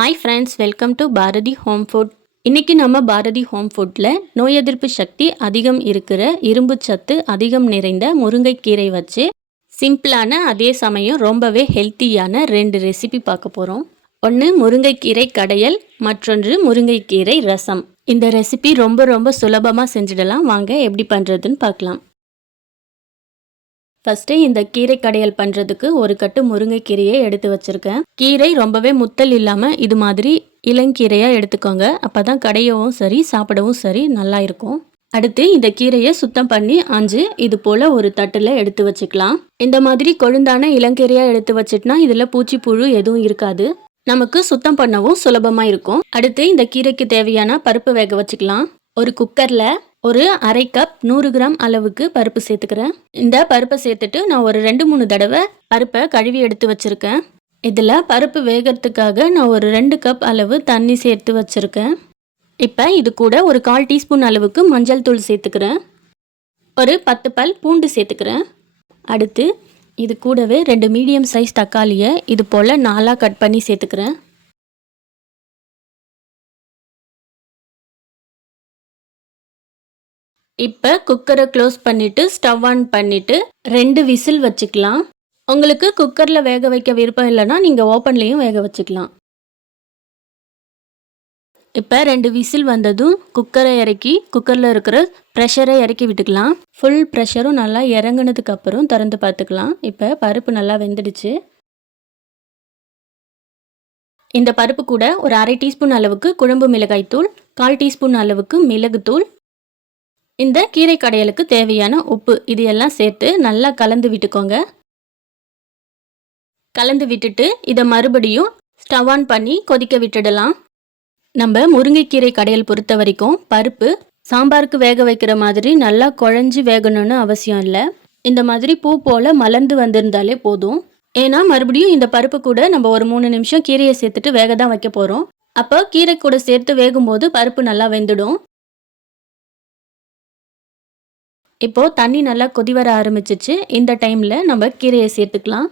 Hi friends welcome to Bharathi home food இன்றைக்கி நம்ம Bharathi home ஃபுட்டில் நோய் எதிர்ப்பு சக்தி அதிகம் இருக்கிற இரும்பு சத்து அதிகம் நிறைந்த முருங்கைக்கீரை வச்சு சிம்பிளான அதே சமயம் ரொம்பவே ஹெல்த்தியான ரெண்டு ரெசிபி பார்க்க போகிறோம் ஒன்று முருங்கைக்கீரை கடையல் மற்றொன்று முருங்கைக்கீரை ரசம். இந்த ரெசிபி ரொம்ப ரொம்ப சுலபமாக செஞ்சிடலாம். வாங்க எப்படி பண்ணுறதுன்னு பார்க்கலாம். ஃபஸ்ட்டு இந்த கீரை கடையல் பண்ணுறதுக்கு ஒரு கட்டு முருங்கைக்கீரையை எடுத்து வச்சுருக்கேன். கீரை ரொம்பவே முத்தல் இல்லாமல் இது மாதிரி இளங்கீரையாக எடுத்துக்கோங்க. அப்போ தான் கடையவும் சரி சாப்பிடவும் சரி நல்லா இருக்கும். அடுத்து இந்த கீரையை சுத்தம் பண்ணி ஆஞ்சு இது போல் ஒரு தட்டில் எடுத்து வச்சுக்கலாம். இந்த மாதிரி கொழுந்தான இளங்கீரையாக எடுத்து வச்சுட்டுனா இதில் பூச்சி புழு எதுவும் இருக்காது. நமக்கு சுத்தம் பண்ணவும் சுலபமாக இருக்கும். அடுத்து இந்த கீரைக்கு தேவையான பருப்பு வேக வச்சுக்கலாம். ஒரு குக்கரில் ஒரு அரை கப் நூறு கிராம் அளவுக்கு பருப்பு சேர்த்துக்கிறேன். இந்த பருப்பை சேர்த்துட்டு நான் ஒரு ரெண்டு மூணு தடவை பருப்பை கழுவி எடுத்து வச்சுருக்கேன். இதில் பருப்பு வேகிறதுக்காக நான் ஒரு ரெண்டு கப் அளவு தண்ணி சேர்த்து வச்சுருக்கேன். இப்போ இது கூட ஒரு கால் டீஸ்பூன் அளவுக்கு மஞ்சள் தூள் சேர்த்துக்கிறேன். ஒரு பத்து பல் பூண்டு சேர்த்துக்கிறேன். அடுத்து இது கூடவே ரெண்டு மீடியம் சைஸ் தக்காளியை இது போல் நாலாக கட் பண்ணி சேர்த்துக்கிறேன். இப்போ குக்கரை க்ளோஸ் பண்ணிவிட்டு ஸ்டவ் ஆன் பண்ணிவிட்டு ரெண்டு விசில் வச்சுக்கலாம். உங்களுக்கு குக்கரில் வேக வைக்க விருப்பம் இல்லைன்னா நீங்கள் ஓப்பன்லேயும் வேக வச்சுக்கலாம். இப்போ ரெண்டு விசில் வந்ததும் குக்கரை இறக்கி குக்கரில் இருக்கிற ப்ரெஷரை இறக்கி விட்டுக்கலாம். ஃபுல் ப்ரெஷரும் நல்லா இறங்குனதுக்கு அப்புறம் திறந்து பார்த்துக்கலாம். இப்போ பருப்பு நல்லா வெந்துடுச்சு. இந்த பருப்பு கூட ஒரு அரை டீஸ்பூன் அளவுக்கு குழம்பு மிளகாய் தூள் கால் டீஸ்பூன் அளவுக்கு மிளகுத்தூள் இந்த கீரை கடையலுக்கு தேவையான உப்பு இது எல்லாம் சேர்த்து நல்லா கலந்து விட்டுக்கோங்க. கலந்து விட்டுட்டு இதை மறுபடியும் ஸ்டவ் ஆன் பண்ணி கொதிக்க விட்டுடலாம். நம்ம முருங்கைக்கீரை கடையல் பொறுத்த வரைக்கும் பருப்பு சாம்பாருக்கு வேக வைக்கிற மாதிரி நல்லா குழஞ்சி வேகணும்னு அவசியம் இல்லை. இந்த மாதிரி பூ போல் மலர்ந்து வந்திருந்தாலே போதும். ஏன்னா மறுபடியும் இந்த பருப்பு கூட நம்ம ஒரு மூணு நிமிஷம் கீரையை சேர்த்துட்டு வேக தான் வைக்க போகிறோம் அப்போ கீரை கூட சேர்த்து வேகும்போது பருப்பு நல்லா வெந்துடும். இப்போது தண்ணி நல்லா கொதி வர ஆரம்பிச்சிச்சு. இந்த டைமில் நம்ம கீரையை சேர்த்துக்கலாம்.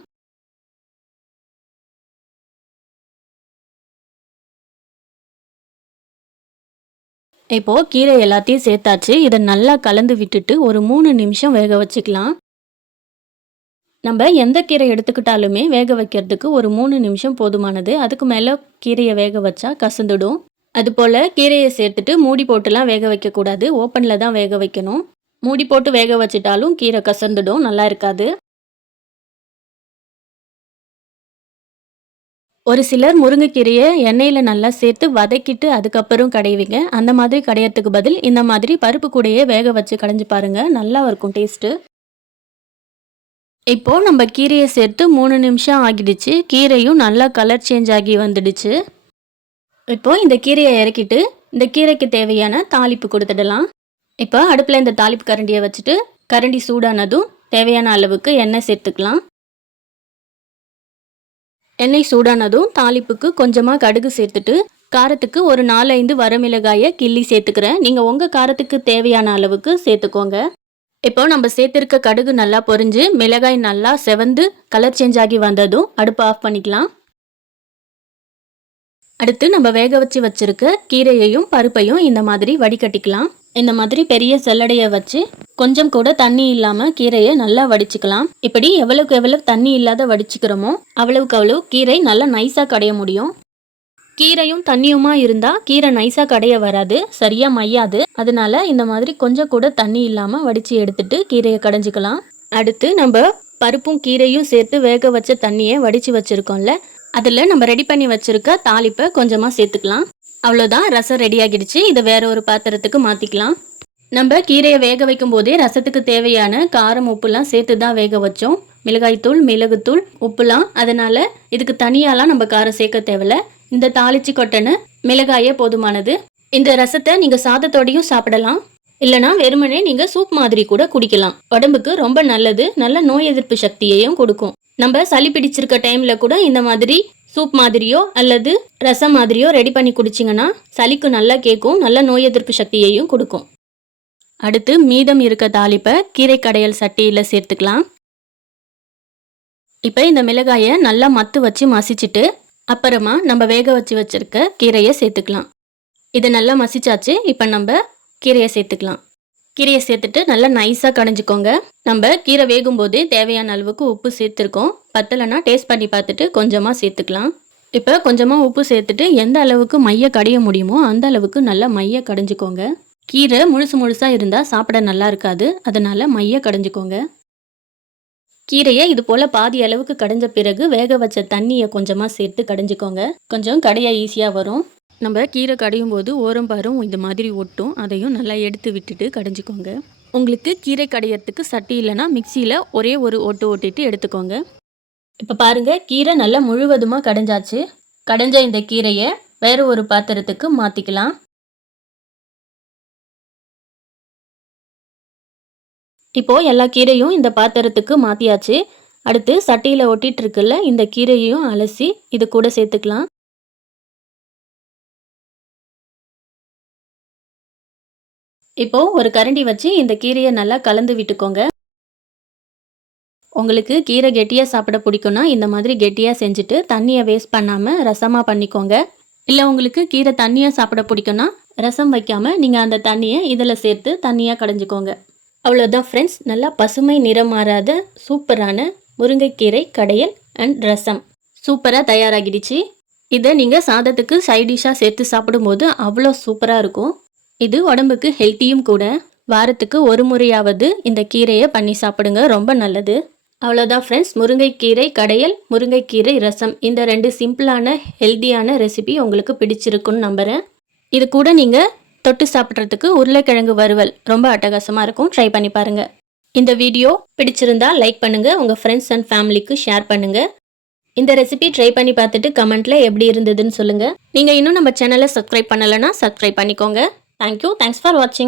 இப்போது கீரை எல்லாத்தையும் சேர்த்தாச்சு. இதை நல்லா கலந்து விட்டுட்டு ஒரு மூணு நிமிஷம் வேக வச்சுக்கலாம். நம்ம எந்த கீரை எடுத்துக்கிட்டாலுமே வேக வைக்கிறதுக்கு ஒரு மூணு நிமிஷம் போதுமானது. அதுக்கு மேலே கீரையை வேக வச்சா கசந்துடும். அதுபோல் கீரையை சேர்த்துட்டு மூடி போட்டுலாம் வேக வைக்கக்கூடாது. ஓப்பனில் தான் வேக வைக்கணும். மூடி போட்டு வேக வச்சிட்டாலும் கீரை கசந்துடும் நல்லா இருக்காது. ஒரு சிலர் முருங்கைக்கீரையை எண்ணெயில் நல்லா சேர்த்து வதக்கிட்டு அதுக்கப்புறம் கடைவிங்க. அந்த மாதிரி கடையறதுக்கு பதில் இந்த மாதிரி பருப்பு கூடையே வேக வச்சு கடைஞ்சி பாருங்கள் நல்லா இருக்கும் டேஸ்ட்டு இப்போ நம்ம கீரையை சேர்த்து மூணு நிமிஷம் ஆகிடுச்சு. கீரையும் நல்லா கலர் சேஞ்ச் ஆகி வந்துடுச்சு. இப்போது இந்த கீரையை இறக்கிட்டு இந்த கீரைக்கு தேவையான தாளிப்பு கொடுத்துடலாம். இப்போ அடுப்பில் இந்த தாளிப்பு கரண்டியை வச்சுட்டு கரண்டி சூடானதும் தேவையான அளவுக்கு எண்ணெய் சேர்த்துக்கலாம். எண்ணெய் சூடானதும் தாளிப்புக்கு கொஞ்சமாக கடுகு சேர்த்துட்டு காரத்துக்கு ஒரு நாலஞ்சு வரமிளகாயை கிள்ளி சேர்த்துக்கிறேன். நீங்கள் உங்கள் காரத்துக்கு தேவையான அளவுக்கு சேர்த்துக்கோங்க. இப்போ நம்ம சேர்த்துருக்க கடுகு நல்லா பொரிஞ்சு மிளகாய் நல்லா செவந்து கலர் சேஞ்ச் ஆகி வந்ததும் அடுப்பை ஆஃப் பண்ணிக்கலாம். அடுத்து நம்ம வேக வச்சு வச்சுருக்க கீரையையும் பருப்பையும் இந்த மாதிரி வடிகட்டிக்கலாம். இந்த மாதிரி பெரிய செல்லடையை வச்சு கொஞ்சம் கூட தண்ணி இல்லாமல் கீரையை நல்லா வடிச்சுக்கலாம். இப்படி எவ்வளவுக்கு எவ்வளவு தண்ணி இல்லாத வடிச்சுக்கிறோமோ அவ்வளவுக்கு அவ்வளவு கீரை நல்லா நைஸாக கடைய முடியும். கீரையும் தண்ணியுமா இருந்தால் கீரை நைஸாக கடைய வராது சரியாக மையாது. அதனால இந்த மாதிரி கொஞ்சம் கூட தண்ணி இல்லாமல் வடித்து எடுத்துட்டு கீரையை கடைஞ்சிக்கலாம். அடுத்து நம்ம பருப்பும் கீரையும் சேர்த்து வேக வச்ச தண்ணியை வடித்து வச்சுருக்கோம்ல அதில் நம்ம ரெடி பண்ணி வச்சுருக்க தாளிப்பை கொஞ்சமாக சேர்த்துக்கலாம். அவ்வளோதான் ரசம் ரெடி ஆகிடுச்சு. இதை வேற ஒரு பாத்திரத்துக்கு மாற்றிக்கலாம் நம்ம கீரையை வேக வைக்கும் போதே ரசத்துக்கு தேவையான காரம் உப்புலாம் சேர்த்து தான் வேக வச்சோம். மிளகாய்த்தூள் மிளகுத்தூள் உப்புலாம். அதனால் இதுக்கு தனியாலாம் நம்ம காரம் சேர்க்க தேவையில்ல. இந்த தாளிச்சு கொட்டனு மிளகாயே போதுமானது. இந்த ரசத்தை நீங்கள் சாதத்தோடையும் சாப்பிடலாம். இல்லனா வெறுமனே நீங்கள் சூப் மாதிரி கூட குடிக்கலாம். உடம்புக்கு ரொம்ப நல்லது. நல்ல நோய் எதிர்ப்பு சக்தியையும் கொடுக்கும். நம்ம சளி பிடிச்சிருக்க டைமில் கூட இந்த மாதிரி சூப் மாதிரியோ அல்லது ரசம் மாதிரியோ ரெடி பண்ணி குடிச்சிங்கன்னா சளிக்கு நல்லா கேட்கும் நல்ல நோய் எதிர்ப்பு சக்தியையும் கொடுக்கும். அடுத்து மீதம் இருக்க தாளிப்பை கீரை கடையல் சட்டியில் சேர்த்துக்கலாம். இப்போ இந்த மிளகாயை நல்லா மத்து வச்சு மசிச்சுட்டு அப்புறமா நம்ம வேக வச்சு வச்சுருக்க கீரையை சேர்த்துக்கலாம். இதை நல்லா மசிச்சாச்சு இப்போ நம்ம கீரையை சேர்த்துக்கலாம். கீரையை சேர்த்துட்டு நல்லா நைஸாக கடைஞ்சிக்கோங்க. நம்ம கீரை வேகும்போது தேவையான அளவுக்கு உப்பு சேர்த்துருக்கோம். பத்தலைன்னா டேஸ்ட் பண்ணி பார்த்துட்டு கொஞ்சமாக சேர்த்துக்கலாம். இப்போ கொஞ்சமாக உப்பு சேர்த்துட்டு எந்த அளவுக்கு மைய கடைய முடியுமோ அந்த அளவுக்கு நல்லா மைய கடைஞ்சிக்கோங்க. கீரை முழுசு முழுசாக இருந்தால் சாப்பிட நல்லா இருக்காது. அதனால் மைய கடைஞ்சிக்கோங்க. கீரையை இது போல் பாதி அளவுக்கு கடைஞ்ச பிறகு வேக வச்ச தண்ணியை கொஞ்சமாக சேர்த்து கடைஞ்சிக்கோங்க. கொஞ்சம் கடையாக ஈஸியாக வரும். நம்ம கீரை கடையும் போது ஓரம் பாரும் இந்த மாதிரி ஒட்டும். அதையும் நல்லா எடுத்து விட்டுட்டு கடைஞ்சிக்கோங்க. உங்களுக்கு கீரை கடையறதுக்கு சட்டி இல்லைன்னா மிக்சியில் ஒரே ஒரு ஒட்டு ஓட்டிட்டு எடுத்துக்கோங்க. இப்போ பாருங்க கீரை நல்லா முழுவதுமாக கடைஞ்சாச்சு. கடைஞ்ச இந்த கீரையை வேறு ஒரு பாத்திரத்துக்கு மாற்றிக்கலாம் இப்போது எல்லா கீரையும் இந்த பாத்திரத்துக்கு மாற்றியாச்சு அடுத்து சட்டியில் ஒட்டிட்டு இருக்குல்ல இந்த கீரையையும் அலசி இது கூட சேர்த்துக்கலாம். இப்போது ஒரு கரண்டி வச்சு இந்த கீரையை நல்லா கலந்து விட்டுக்கோங்க. உங்களுக்கு கீரை கெட்டியாக சாப்பிட பிடிக்கும்னா இந்த மாதிரி கெட்டியாக செஞ்சுட்டு தண்ணியை வேஸ்ட் பண்ணாமல் ரசமாக பண்ணிக்கோங்க. இல்லை உங்களுக்கு கீரை தண்ணியாக சாப்பிட பிடிக்கும்னா ரசம் வைக்காமல் நீங்கள் அந்த தண்ணியை இதில் சேர்த்து தண்ணியாக கடைஞ்சிக்கோங்க. அவ்வளோதான் ஃப்ரெண்ட்ஸ் நல்லா பசுமை நிறம் மாறாத சூப்பரான முருங்கைக்கீரை கடையல் அண்ட் ரசம். சூப்பராக தயாராகிடுச்சு. இதை நீங்கள் சாதத்துக்கு சைடிஷாக சேர்த்து சாப்பிடும்போது அவ்வளோ சூப்பராக இருக்கும். இது உடம்புக்கு ஹெல்த்தியும் கூட. வாரத்துக்கு ஒரு முறையாவது இந்த கீரையை பண்ணி சாப்பிடுங்க. ரொம்ப நல்லது. அவ்வளோதான் ஃப்ரெண்ட்ஸ் முருங்கைக்கீரை கடையல் முருங்கைக்கீரை ரசம். இந்த ரெண்டு சிம்பிளான ஹெல்த்தியான ரெசிபி உங்களுக்கு பிடிச்சிருக்குன்னு நம்புகிறேன் இது கூட நீங்கள் தொட்டு சாப்பிட்றதுக்கு உருளைக்கிழங்கு வறுவல் ரொம்ப அட்டகாசமாக இருக்கும். ட்ரை பண்ணி பாருங்கள் இந்த வீடியோ பிடிச்சிருந்தா லைக் பண்ணுங்கள் உங்கள் ஃப்ரெண்ட்ஸ் அண்ட் ஃபேமிலிக்கு ஷேர் பண்ணுங்கள் இந்த ரெசிபி ட்ரை பண்ணி பார்த்துட்டு கமெண்ட்டில் எப்படி இருந்ததுன்னு சொல்லுங்கள் நீங்கள் இன்னும் நம்ம சேனலை சப்ஸ்கிரைப் பண்ணலைன்னா சப்ஸ்கிரைப் பண்ணிக்கோங்க. தேங்க்யூ தேங்க்ஸ் ஃபார் வாட்சிங்